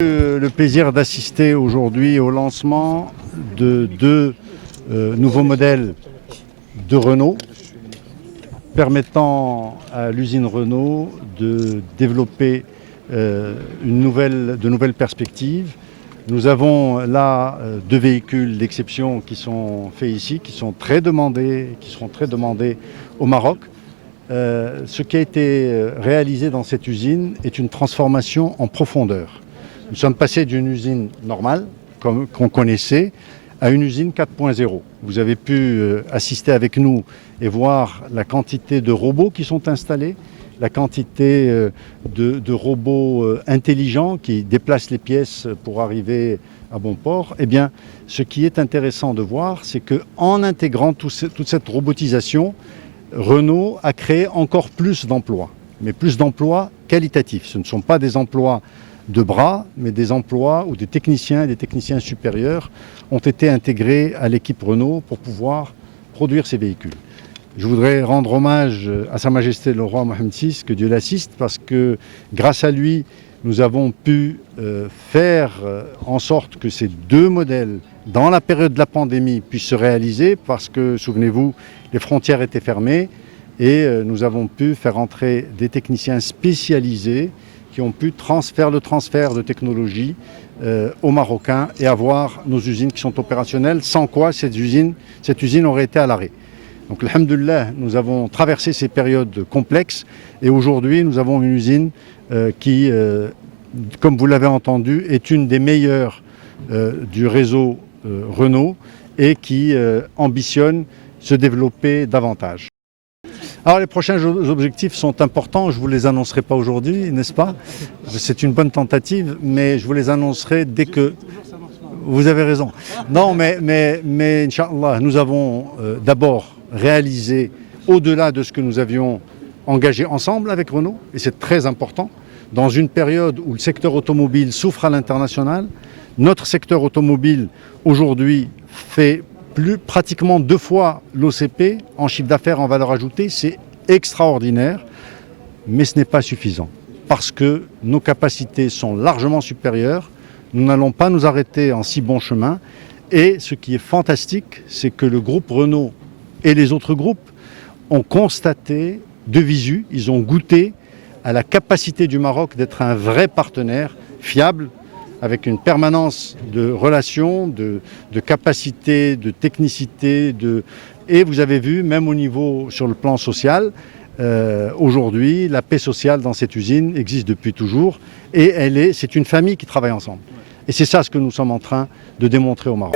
Le plaisir d'assister aujourd'hui au lancement de deux nouveaux modèles de Renault permettant à l'usine Renault de développer de nouvelles perspectives. Nous avons là deux véhicules d'exception qui sont faits ici, qui seront très demandés au Maroc. Ce qui a été réalisé dans cette usine est une transformation en profondeur. Nous sommes passés d'une usine normale, qu'on connaissait, à une usine 4.0. Vous avez pu assister avec nous et voir la quantité de robots qui sont installés, la quantité de robots intelligents qui déplacent les pièces pour arriver à bon port. Eh bien, ce qui est intéressant de voir, c'est qu'en intégrant toute cette robotisation, Renault a créé encore plus d'emplois, mais plus d'emplois qualitatifs. Ce ne sont pas des emplois de bras, mais des emplois où des techniciens et des techniciens supérieurs ont été intégrés à l'équipe Renault pour pouvoir produire ces véhicules. Je voudrais rendre hommage à Sa Majesté le roi Mohammed VI, que Dieu l'assiste, parce que grâce à lui, nous avons pu faire en sorte que ces deux modèles, dans la période de la pandémie, puissent se réaliser, parce que, souvenez-vous, les frontières étaient fermées et nous avons pu faire entrer des techniciens spécialisés qui ont pu faire le transfert de technologie aux Marocains et avoir nos usines qui sont opérationnelles, sans quoi cette usine aurait été à l'arrêt. Donc, alhamdoulilah, nous avons traversé ces périodes complexes et aujourd'hui, nous avons une usine qui, comme vous l'avez entendu, est une des meilleures du réseau Renault et qui ambitionne se développer davantage. Alors les prochains objectifs sont importants, je ne vous les annoncerai pas aujourd'hui, n'est-ce pas? C'est une bonne tentative, mais je vous les annoncerai dès que... Vous avez raison. Non, mais Inch'Allah, nous avons d'abord réalisé au-delà de ce que nous avions engagé ensemble avec Renault, et c'est très important, dans une période où le secteur automobile souffre à l'international. Notre secteur automobile aujourd'hui fait pratiquement 2 fois l'OCP en chiffre d'affaires en valeur ajoutée. C'est extraordinaire, mais ce n'est pas suffisant parce que nos capacités sont largement supérieures. Nous n'allons pas nous arrêter en si bon chemin. Et ce qui est fantastique, c'est que le groupe Renault et les autres groupes ont constaté de visu, ils ont goûté à la capacité du Maroc d'être un vrai partenaire fiable, avec une permanence de relations, de capacité, de technicité. Et vous avez vu, même au niveau sur le plan social, aujourd'hui, la paix sociale dans cette usine existe depuis toujours. Et c'est une famille qui travaille ensemble. Et c'est ça ce que nous sommes en train de démontrer au Maroc.